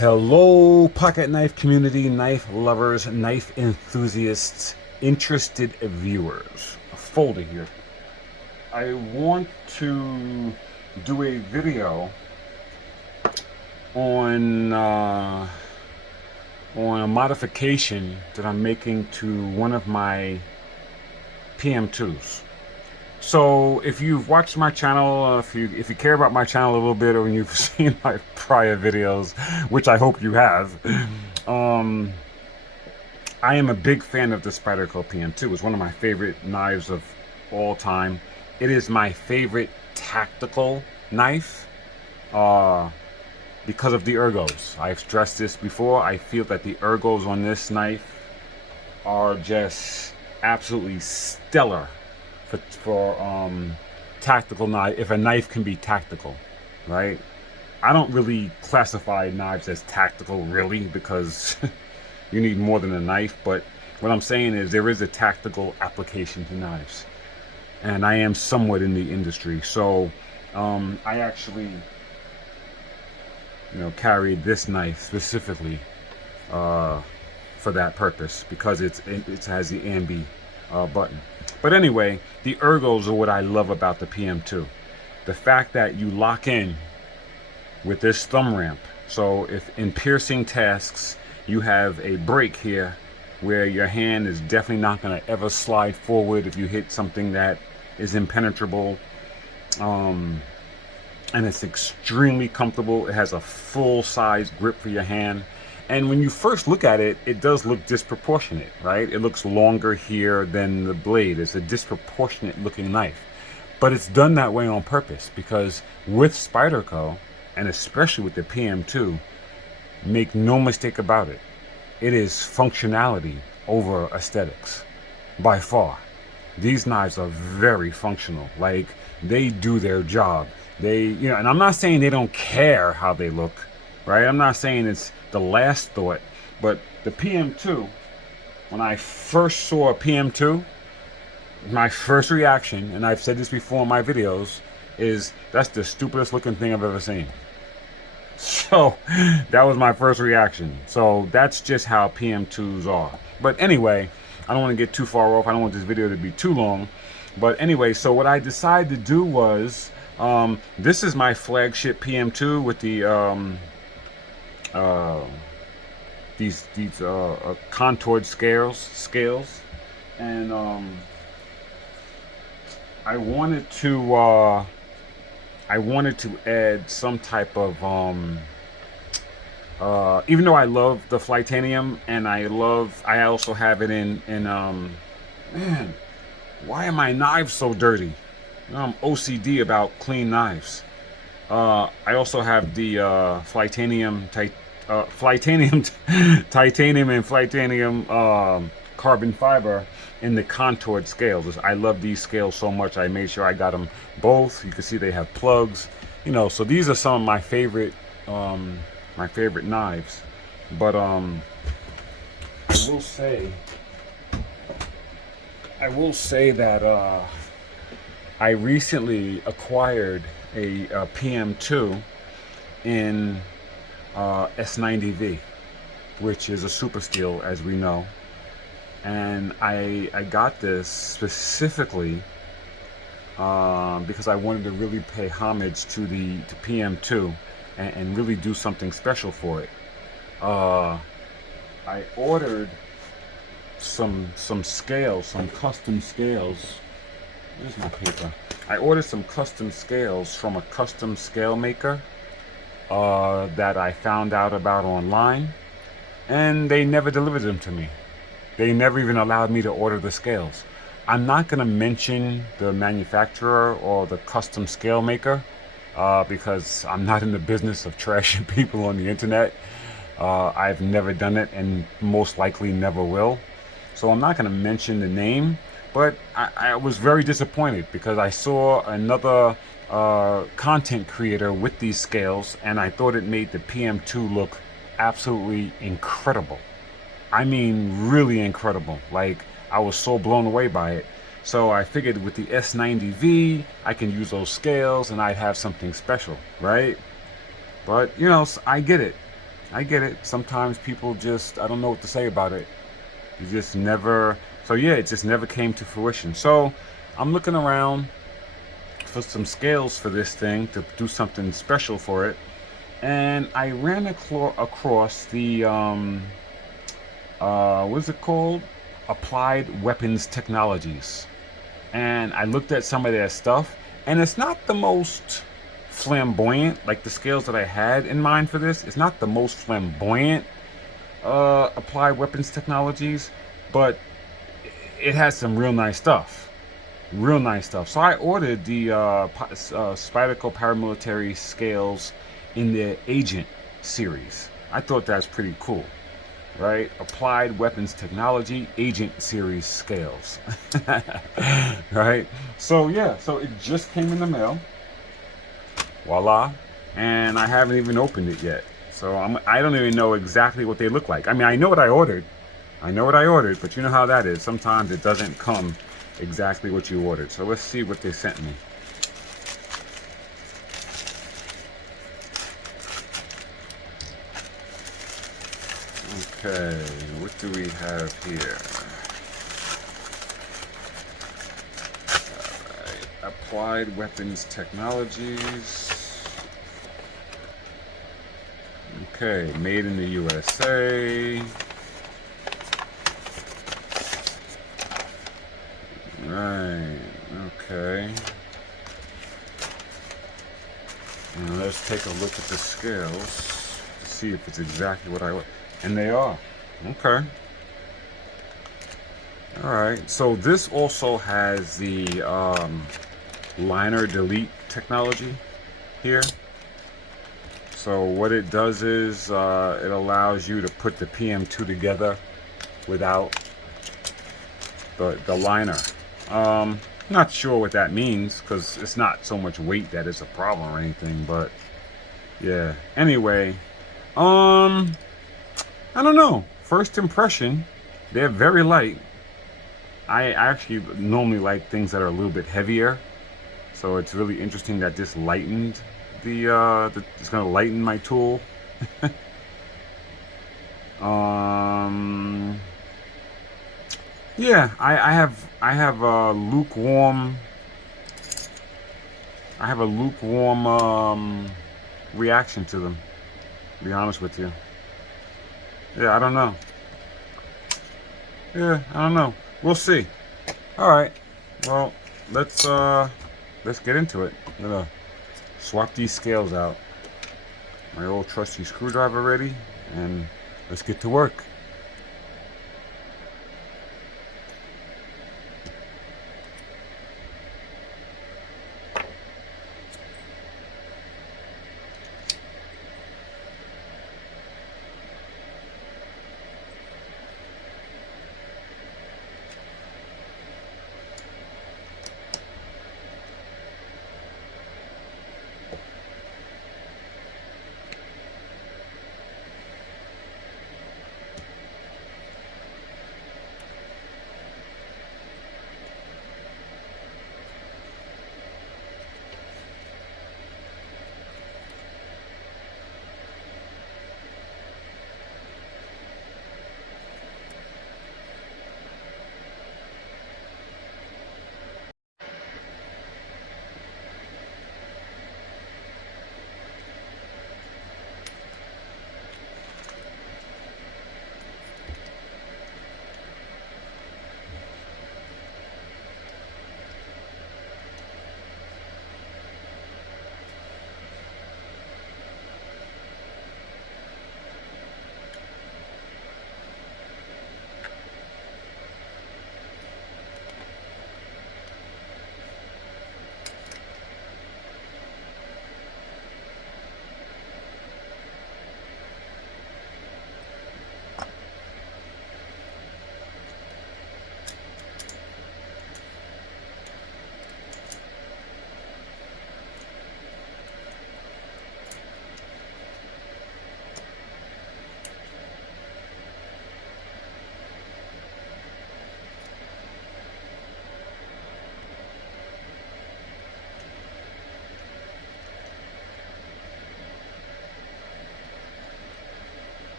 Hello, pocket knife community, knife lovers, knife enthusiasts, interested viewers. A folder here. I want to do a video on a modification that I'm making to one of my PM2s. So if you've watched my channel, if you care about my channel a little bit, or you've seen my prior videos, which I hope you have, I am a big fan of the Spyderco PM2. It's one of my favorite knives of all time. It is my favorite tactical knife because of the ergos. I've stressed this before. I feel that the ergos on this knife are just absolutely stellar for tactical knife. If a knife can be tactical, right? I don't really classify knives as tactical, really, because you need more than a knife. But what I'm saying is there is a tactical application to knives, and I am somewhat in the industry, so I actually, carried this knife specifically for that purpose, because it has the ambi button. But anyway, the ergos are what I love about the PM2. The fact that you lock in with this thumb ramp. So if in piercing tasks you have a break here where your hand is definitely not going to ever slide forward if you hit something that is impenetrable, and it's extremely comfortable. It has a full-size grip for your hand. And when you first look at it, it does look disproportionate, right? It looks longer here than the blade. It's a disproportionate looking knife. But it's done that way on purpose, because with Spyderco, and especially with the PM2, make no mistake about it, it is functionality over aesthetics, by far. These knives are very functional. Like, they do their job. And I'm not saying they don't care how they look, right? I'm not saying it's the last thought, but the PM2, when I first saw a PM2, my first reaction, and I've said this before in my videos, is that's the stupidest looking thing I've ever seen. So that was my first reaction. So that's just how PM2s are. But anyway, I don't want to get too far off. I don't want this video to be too long. But anyway, so what I decided to do was, this is my flagship PM2 with the these contoured scales, and I wanted to add some type of even though I love the Flytanium, and I also have it in man, why are my knives so dirty? I'm OCD about clean knives. I also have the titanium and Flytanium carbon fiber in the contoured scales. I love these scales so much. I made sure I got them both. You can see they have plugs. So these are some of my favorite knives. But I will say that I recently acquired a PM2 in S90V, which is a super steel, as we know. And I got this specifically because I wanted to really pay homage to the PM2 and really do something special for it. I ordered some scales, some custom scales. Where's my paper? I ordered some custom scales from a custom scale maker that I found out about online, and they never delivered them to me. They never even allowed me to order the scales. I'm not going to mention the manufacturer or the custom scale maker because I'm not in the business of trashing people on the internet. I've never done it, and most likely never will. So I'm not going to mention the name. But I was very disappointed because I saw another content creator with these scales, and I thought it made the PM2 look absolutely incredible. I mean, really incredible. Like, I was so blown away by it. So I figured with the S90V, I can use those scales and I'd have something special, right? But, I get it. I get it. Sometimes people just, I don't know what to say about it. You just never, so yeah, it just never came to fruition. So I'm looking around for some scales for this thing to do something special for it. And I ran across the, what's it called? Applied Weapons Technologies. And I looked at some of their stuff, and it's not the most flamboyant, like the scales that I had in mind for this. It's not the most flamboyant applied weapons technologies, but it has some real nice stuff. Real nice stuff. So I ordered the Spyderco paramilitary scales in the Agent series. I thought that's pretty cool, right? Applied Weapons Technology Agent Series scales. Right? So yeah, so it just came in the mail. Voila. And I haven't even opened it yet. So I don't even know exactly what they look like. I mean, I know what I ordered. I know what I ordered, but you know how that is. Sometimes it doesn't come exactly what you ordered. So let's see what they sent me. Okay, what do we have here? Alright, Applied Weapons Technologies. Okay, made in the USA. Right, okay. And let's take a look at the scales to see if it's exactly what I want. And they are. Okay. Alright, so this also has the liner delete technology here. So what it does is it allows you to put the PM2 together without the liner. Not sure what that means because it's not so much weight that it's a problem or anything, but yeah. Anyway, I don't know. First impression, they're very light. I actually normally like things that are a little bit heavier, so it's really interesting that this lightened it's gonna lighten my tool. Yeah, I have a lukewarm reaction to them, to be honest with you. Yeah, I don't know. Yeah, I don't know. We'll see. All right. Well, let's get into it. I'm gonna swap these scales out. My old trusty screwdriver ready, and let's get to work.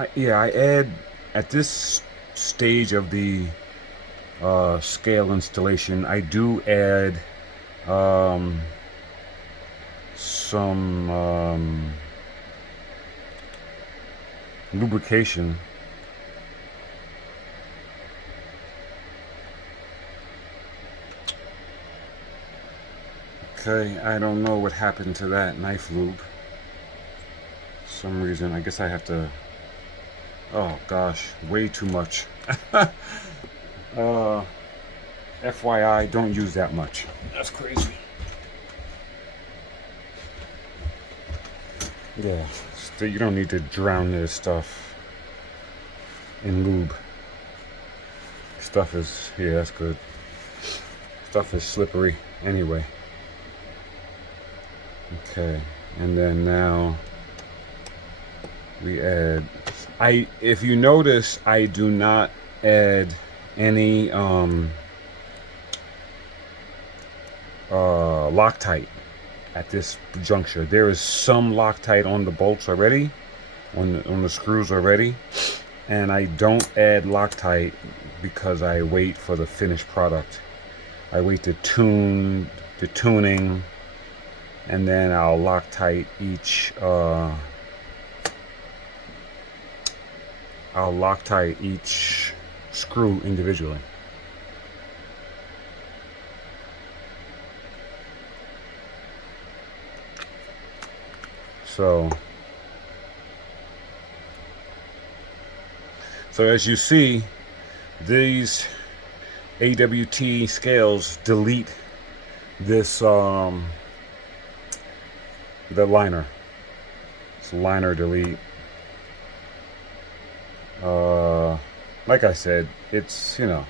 I add at this stage of the scale installation, I do add um, some lubrication. Okay, I don't know what happened to that knife lube. For some reason, I guess I have to. Oh gosh, way too much. FYI, don't use that much. That's crazy. Yeah, so you don't need to drown this stuff in lube. Stuff is, yeah, that's good. Stuff is slippery anyway. Okay, and then now we add, if you notice, I do not add any Loctite at this juncture. There is some Loctite on the bolts already, on the screws already, and I don't add Loctite because I wait for the finished product. I wait to tune the tuning, and then I'll Loctite each screw individually. So as you see, these AWT scales delete this the liner. It's liner delete. Like I said, it's, you know,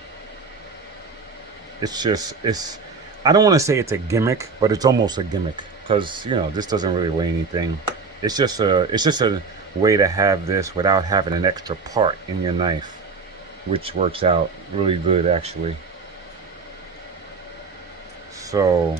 it's I don't want to say it's a gimmick, but it's almost a gimmick, because, you know, this doesn't really weigh anything. It's just a way to have this without having an extra part in your knife, which works out really good actually. So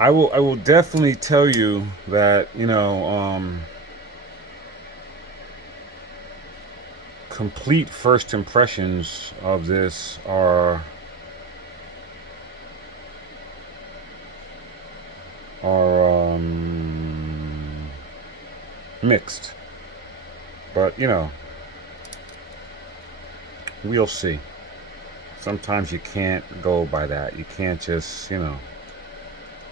I will definitely tell you that, you know, complete first impressions of this are mixed, but, you know, we'll see. Sometimes you can't go by that. You can't just, you know,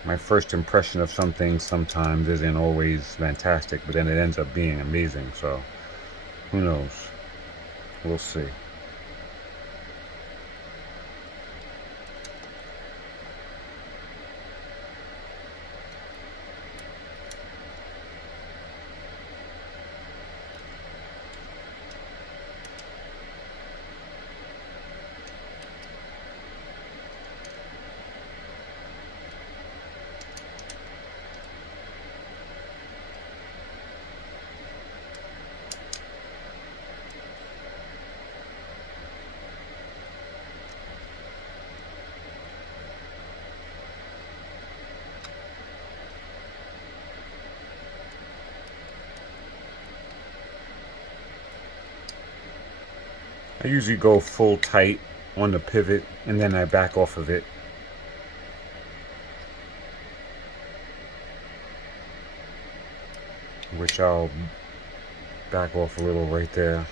my first impression of something sometimes isn't always fantastic, but then it ends up being amazing. So who knows? We'll see. I usually go full tight on the pivot, and then I back off of it. Which I'll back off a little right there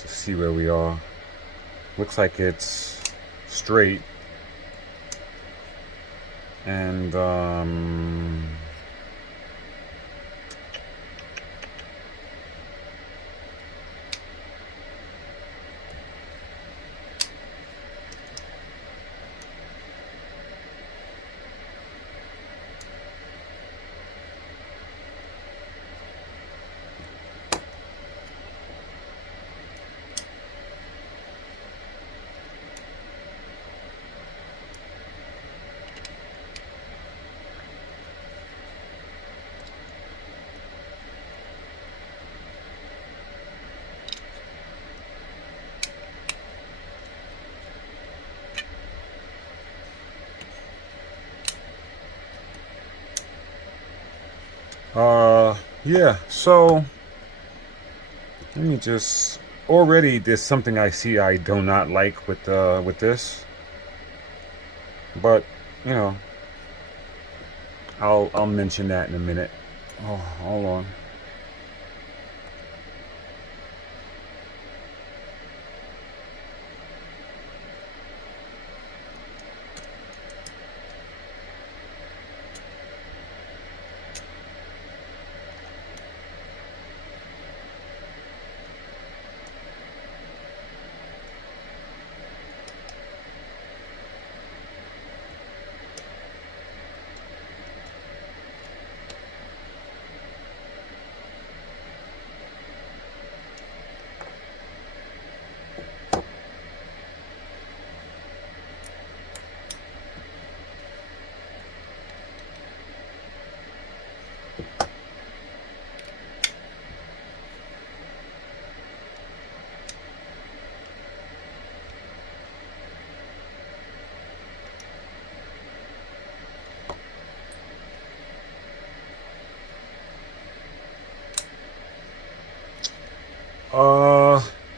to see where we are. Looks like it's straight, and Yeah, so let me just, already there's something I see I do not like with this, but you know, I'll mention that in a minute. Oh, hold on.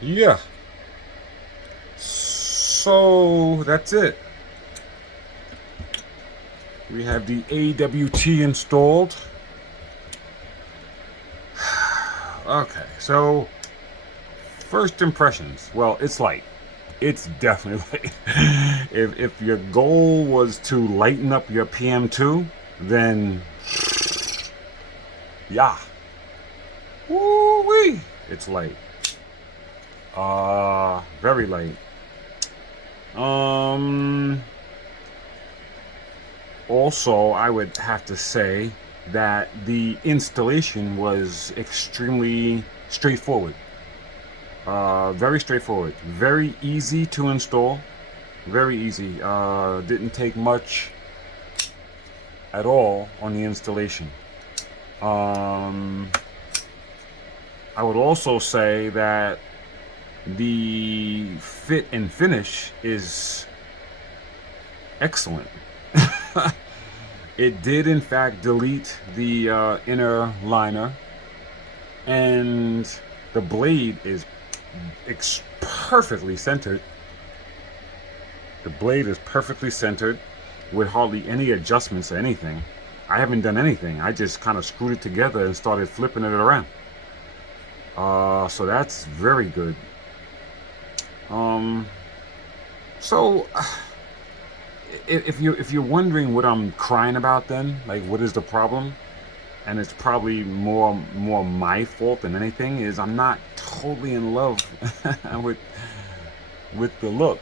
Yeah. So that's it. We have the AWT installed. Okay, so first impressions. Well, it's light. It's definitely light. If your goal was to lighten up your PM2, then yeah. Woo-wee. It's light. Very light. Also, I would have to say that the installation was extremely straightforward. Very straightforward. Very easy to install. Very easy. Didn't take much at all on the installation. I would also say that the fit and finish is excellent. It did in fact delete the inner liner, and the blade is perfectly centered. The blade is perfectly centered with hardly any adjustments or anything. I haven't done anything. I just kind of screwed it together and started flipping it around. So that's very good. So if you're wondering what I'm crying about, then like what is the problem, and it's probably more my fault than anything, is I'm not totally in love with the look.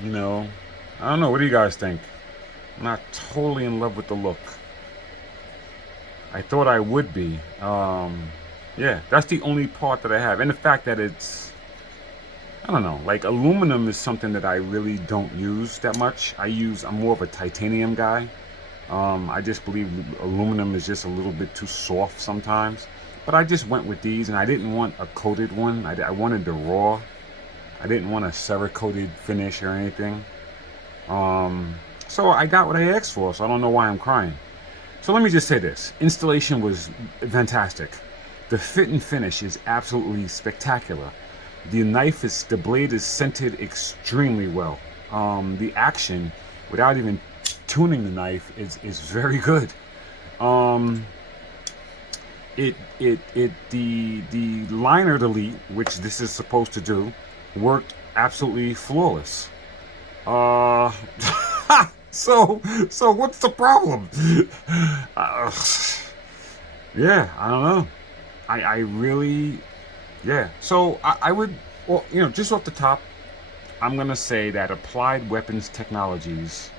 You know, I don't know. What do you guys think? I'm not totally in love with the look. I thought I would be. Yeah, that's the only part that I have, and the fact that it's, I don't know, like aluminum is something that I really don't use that much. I'm more of a titanium guy. I just believe aluminum is just a little bit too soft sometimes. But I just went with these, and I didn't want a coated one. I wanted the raw. I didn't want a Cerakoted finish or anything. So I got what I asked for, so I don't know why I'm crying. So let me just say this. Installation was fantastic. The fit and finish is absolutely spectacular. The blade is centered extremely well. The action, without even tuning the knife, is very good. The liner delete, which this is supposed to do, worked absolutely flawless. Uh, so what's the problem? Uh, yeah, I don't know. I really, yeah. So I would, well, just off the top, I'm gonna say that Applied Weapons Technologies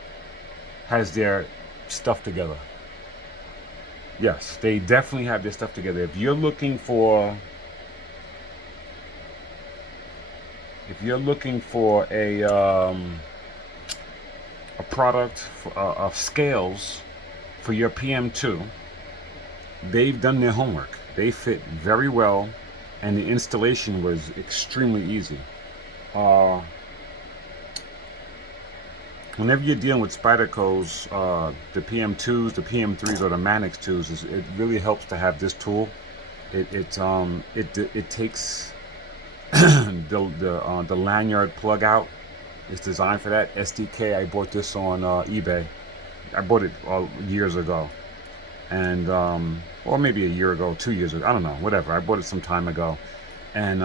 has their stuff together. Yes, they definitely have their stuff together. If you're looking for a product of scales for your PM2, they've done their homework. They fit very well, and the installation was extremely easy. Uh, whenever you're dealing with Spyderco's, the PM2s, the PM3s, or the Manix 2s, it really helps to have this tool. It takes the lanyard plug out. It's designed for that. SDK. I bought this on eBay. I bought it years ago, and or maybe a year ago, 2 years ago. I don't know. Whatever. I bought it some time ago, and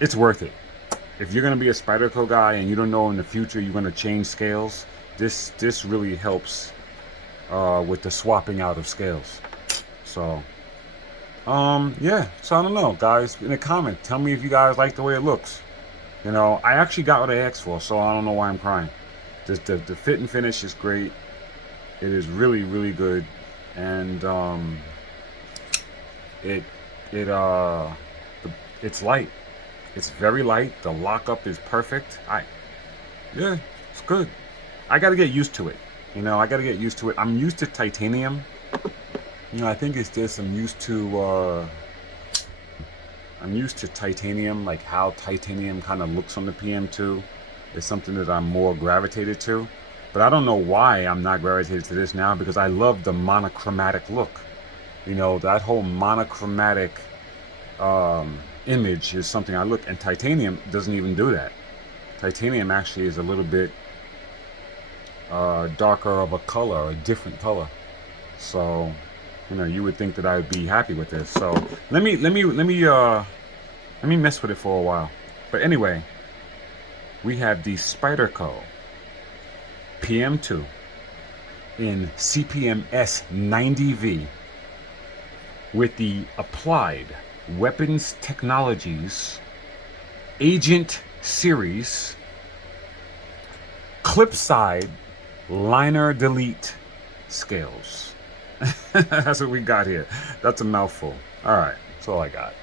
it's worth it. If you're gonna be a Spyderco guy and you don't know in the future you're gonna change scales, this really helps with the swapping out of scales. So yeah. So I don't know, guys. In the comment, tell me if you guys like the way it looks. You know, I actually got what I asked for, so I don't know why I'm crying. The fit and finish is great. It is really, really good, and it's light. It's very light. The lockup is perfect. Yeah, it's good. I got to get used to it. You know, I got to get used to it. I'm used to titanium. You know, I think it's this. I'm used to titanium, like how titanium kind of looks on the PM2. It's something that I'm more gravitated to. But I don't know why I'm not gravitated to this now, because I love the monochromatic look. You know, that whole monochromatic image is something I look, and titanium doesn't even do that. Titanium actually is a little bit darker of a color, a different color. So, you know, you would think that I would be happy with this. So let me mess with it for a while. But anyway, we have the Spyderco PM2 in CPM S90V with the Applied Weapons Technologies Agent Series clip side liner delete scales. That's what we got here. That's a mouthful. All right, that's all I got.